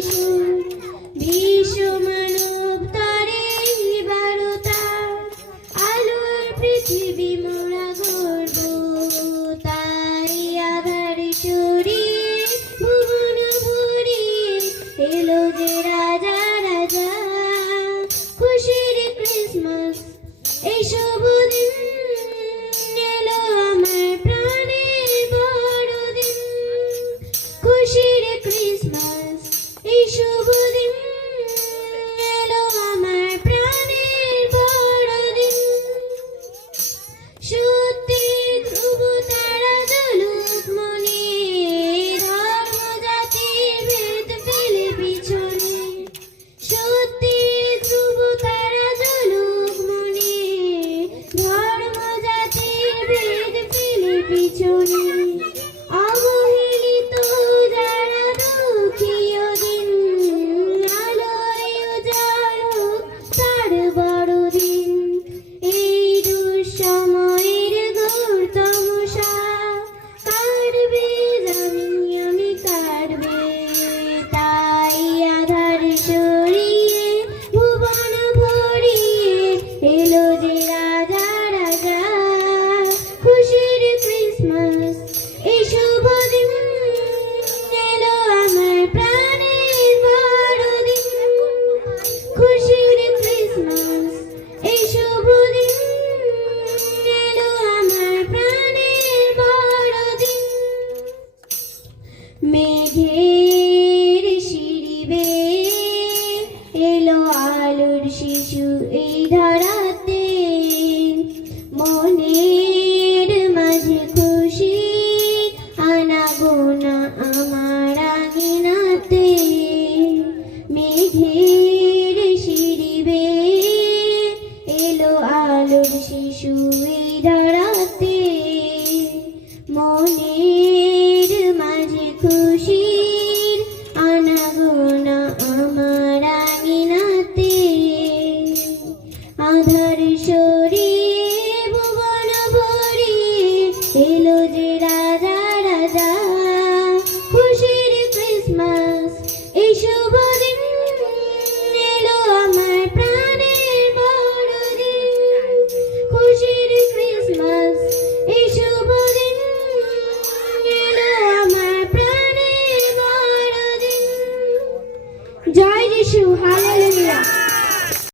কিশোর বিশ্ব মানব তারে বারতা আলোর পৃথিবী মোরা গর্ব তাই আধার ছড়িয়ে ভুবন ভরিয়ে এলো যে রাজা রাজা খুশির ক্রিসমাস এই শুভ দিন এলো আমার প্রাণের বড়দিন খুশির ক্রিসমাস এই শুভ দিন এলো আমার প্রাণের বড়দিন সত্যি ধ্রুব তারা জ্বলুক মনে ধর্ম জাতির ভেদ ফেলে পিছনে সত্যি ধ্রুব তারা জ্বলুক মনে ধর্ম জাতির ভেদ ফেলে পিছনে অবহেলিত যারা দুঃখীয় দিন আলোয় উজাড়ুক তার বড়দিন এই দুঃসময়ের ঘোর তমসা কাটবে জানি আমি কাটবে তাই আধার সরিয়ে ভুবন ভরিয়ে এলো যে রাজা রাজা খুশির ক্রিসমাস এই শুভ দিন এলো আমার প্রাণের বড়দিন খুশির ক্রিসমাস এই শুভ দিন এলো আমার প্রাণের বড়দিন মেঘের সিঁড়ি বেয়ে এলো আলোর শিশু এই ধরাতে মনের মাঝে খুশি আনাগোনা আমার আঙিনাতে মেঘের সিঁড়ি বেয়ে এলো আলোর শিশু এই ধরাতে মনের মাঝে খুশির আনাগোনা আমার আঙিনাতে আধার সরিয়ে ভুবন ভরিয়ে এলো যে রাজা রাজা খুশির ক্রিসমাস এই শুভ দিন এলো আমার প্রাণের বড়দিন খুশির ক্রিসমাস এই শুভ দিন এলো আমার প্রাণের বড়দিন জয় যিশু হালেলুয়া।